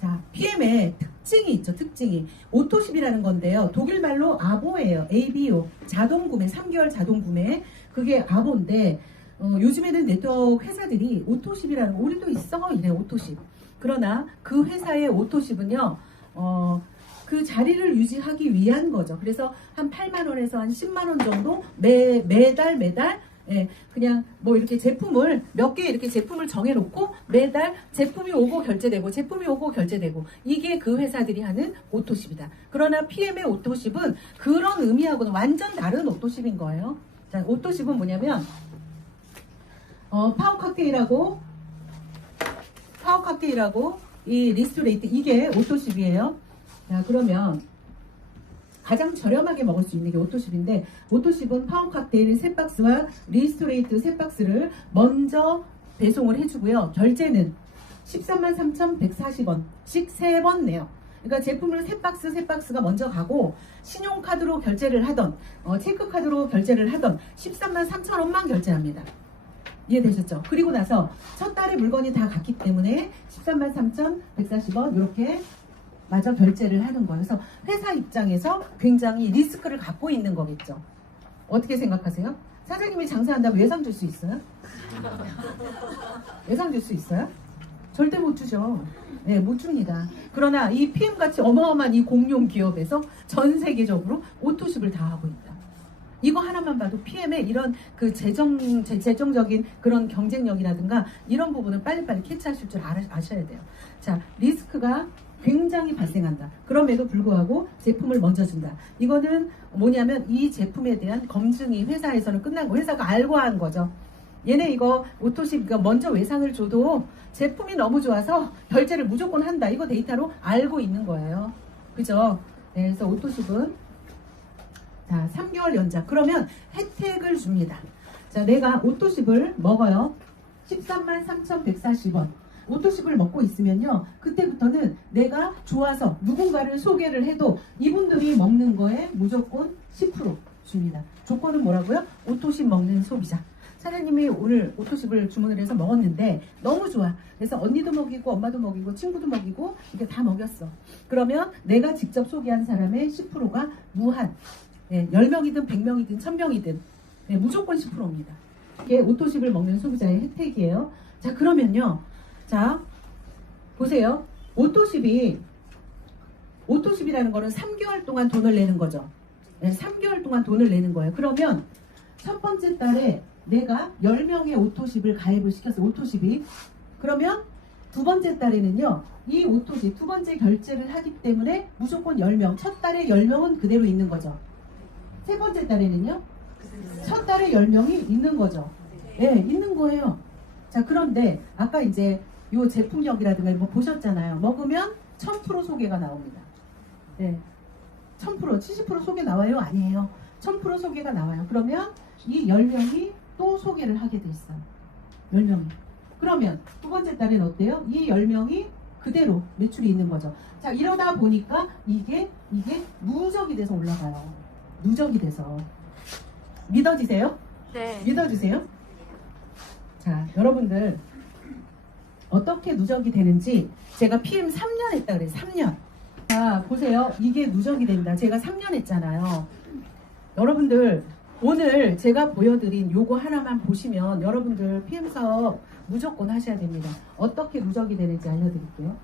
자, PM의 특징이 있죠, 특징이. 오토십이라는 건데요. 독일 말로 아보예요. ABO. 자동 구매, 3개월 자동 구매. 그게 아보인데, 어, 요즘에는 네트워크 회사들이 오토십이라는 거, 우리도 있어. 이래, 오토십. 그러나 그 회사의 오토십은요, 어, 그 자리를 유지하기 위한 거죠. 그래서 한 8만 원에서 한 10만 원 정도 매, 매달 매달 예, 그냥 뭐 이렇게 제품을 몇 개 이렇게 제품을 정해놓고 매달 제품이 오고 결제되고 제품이 오고 결제되고 이게 그 회사들이 하는 오토십이다. 그러나 PM의 오토십은 그런 의미하고는 완전 다른 오토십인 거예요. 자, 오토십은 뭐냐면 어, 파워 칵테일하고 파워 칵테일하고 이 리스토레이트 이게 오토십이에요. 자, 그러면 가장 저렴하게 먹을 수 있는 게 오토십인데 오토십은 파운 칵테일 세 박스와 리스토레이트 세 박스를 먼저 배송을 해주고요. 결제는 13만 3,140원씩 세번 내요. 그러니까 제품을 세 박스 세 박스가 먼저 가고 신용카드로 결제를 하던 어, 체크카드로 결제를 하던 13만 3천 원만 결제합니다. 이해되셨죠? 그리고 나서 첫 달에 물건이 다 갔기 때문에 13만 3,140원 이렇게 마저 결제를 하는 거예요. 그래서 회사 입장에서 굉장히 리스크를 갖고 있는 거겠죠. 어떻게 생각하세요? 사장님이 장사한다면 예상 줄 수 있어요? 예상 줄 수 있어요? 절대 못 주죠. 네, 못 줍니다. 그러나 이 PM 같이 어마어마한 이 공룡 기업에서 전 세계적으로 오토십을 다 하고 있다. 이거 하나만 봐도 PM의 이런 그 재정, 재, 재정적인 그런 경쟁력이라든가 이런 부분을 빨리빨리 캐치하실 줄 아셔야 돼요. 자, 리스크가 굉장히 발생한다. 그럼에도 불구하고 제품을 먼저 준다. 이거는 뭐냐면 이 제품에 대한 검증이 회사에서는 끝난 거. 회사가 알고 한 거죠. 얘네 이거 오토십 그러니까 먼저 외상을 줘도 제품이 너무 좋아서 결제를 무조건 한다. 이거 데이터로 알고 있는 거예요. 그죠? 네, 그래서 오토십은 자 3개월 연장. 그러면 혜택을 줍니다. 자 내가 오토십을 먹어요. 13만 3,140원. 오토십을 먹고 있으면요. 그때부터는 내가 좋아서 누군가를 소개를 해도 이분들이 먹는 거에 무조건 10% 줍니다. 조건은 뭐라고요? 오토십 먹는 소비자. 사장님이 오늘 오토십을 주문을 해서 먹었는데 너무 좋아. 그래서 언니도 먹이고 엄마도 먹이고 친구도 먹이고 이게 다 먹였어. 그러면 내가 직접 소개한 사람의 10%가 무한. 예, 10명이든 100명이든 1000명이든 예, 무조건 10%입니다. 이게 오토십을 먹는 소비자의 혜택이에요. 자, 그러면요. 자, 보세요. 오토십이, 오토십이라는 거는 3개월 동안 돈을 내는 거죠. 네, 3개월 동안 돈을 내는 거예요. 그러면 첫 번째 달에 내가 10명의 오토십을 가입을 시켰어요. 오토십이. 그러면 두 번째 달에는요, 이 오토십, 두 번째 결제를 하기 때문에 무조건 10명, 첫 달에 10명은 그대로 있는 거죠. 세 번째 달에는요, 첫 달에 10명이 있는 거죠. 예, 네, 있는 거예요. 자, 그런데 아까 이제 요 제품력이라든가 뭐 보셨잖아요. 먹으면 1000% 소개가 나옵니다. 네. 1000% 70% 소개 나와요? 아니에요. 1000% 소개가 나와요. 그러면 이 10명이 또 소개를 하게 돼 있어요. 10명이. 그러면 두 번째 달엔 어때요? 이 10명이 그대로 매출이 있는 거죠. 자, 이러다 보니까 이게 이게 누적이 돼서 올라가요. 누적이 돼서. 믿어지세요? 네. 믿어주세요. 자, 여러분들 어떻게 누적이 되는지 제가 PM 3년 했다 그래요. 3년. 자, 보세요. 이게 누적이 된다. 제가 3년 했잖아요. 여러분들 오늘 제가 보여드린 요거 하나만 보시면 여러분들 PM 사업 무조건 하셔야 됩니다. 어떻게 누적이 되는지 알려드릴게요.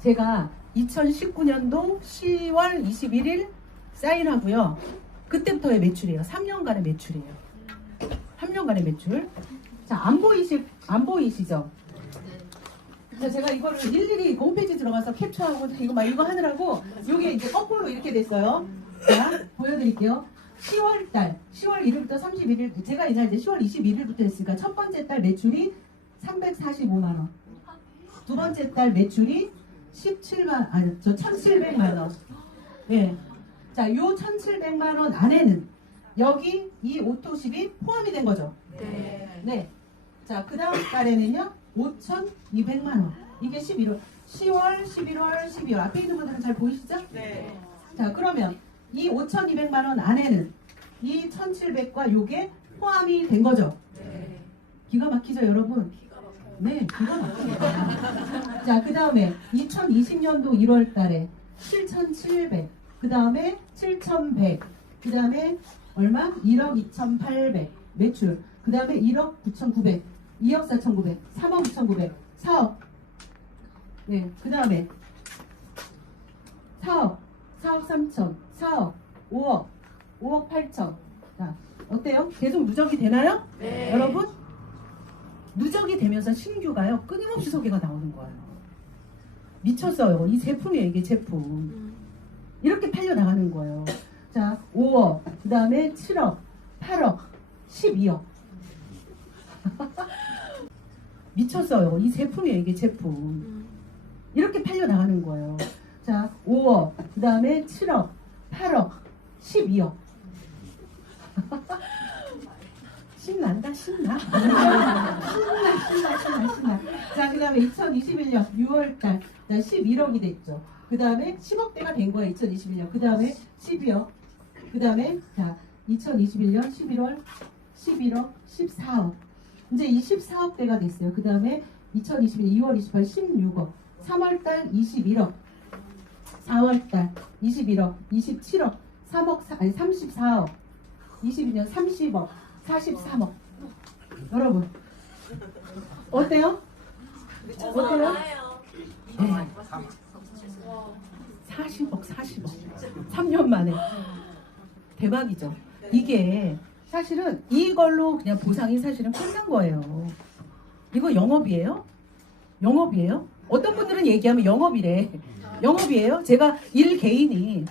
제가 2019년도 10월 21일 사인하고요. 그때부터의 매출이에요. 3년간의 매출이에요. 3년간의 매출. 자, 안 보이시, 안 보이시죠? 자, 제가 이거를 일일이 홈페이지 들어가서 캡처하고 이거 막 이거 하느라고 이게 이제 거꾸로 이렇게 됐어요. 자, 보여드릴게요. 10월 달, 10월 1일부터 31일, 제가 이날 이제 10월 21일부터 했으니까 첫 번째 달 매출이 345만 원. 두 번째 달 매출이 17만, 아니, 저 1,700만 원. 예. 자, 요 1,700만 원 안에는 여기 이 오토십이 포함이 된 거죠. 네. 네. 자, 그 다음 달에는요, 5,200만 원. 이게 11월. 10월, 11월, 12월. 앞에 있는 분들은 잘 보이시죠? 네. 자, 그러면 이 5,200만 원 안에는 이 1,700과 요게 포함이 된 거죠. 네. 기가 막히죠, 여러분? 기가. 네, 기가 막힙니다. 자, 그 다음에 2020년도 1월 달에 7,700. 그 다음에 7,100. 그 다음에 얼마? 1억 2,800. 매출. 그 다음에 1억 9,900. 2억 4,900. 3억 2,900. 4억. 네, 그 다음에 4억. 4억 3천. 4억. 5억. 5억 8천. 자, 어때요? 계속 누적이 되나요? 네. 여러분? 누적이 되면서 신규가요, 끊임없이 소개가 나오는 거예요. 미쳤어요. 이 제품이에요, 이게 제품. 이렇게 팔려 나가는 거예요. 자, 5억, 그 다음에 7억, 8억, 12억. 미쳤어요. 이 제품이에요, 이게 제품. 이렇게 팔려 나가는 거예요. 자, 5억, 그 다음에 7억, 8억, 12억. 신난다, 신나. 신나, 신나, 신나, 신나. 자, 그 다음에 2021년 6월달, 자, 11억이 됐죠. 그 다음에 10억대가 된 거예요, 2021년. 그 다음에 12억. 그 다음에, 자, 2021년 11월, 11억, 14억. 이제 이 14억대가 됐어요. 그 다음에 2021년 2월 28일 16억. 3월달 21억. 4월달 21억, 27억, 3억, 아니 34억, 22년 30억, 43억. 여러분 어때요? 어때요? 네. 40억, 40억. 3년 만에. 대박이죠. 이게 사실은 이걸로 그냥 보상이 사실은 끝난 거예요. 이거 영업이에요? 영업이에요? 어떤 분들은 얘기하면 영업이래. 영업이에요? 제가 일 개인이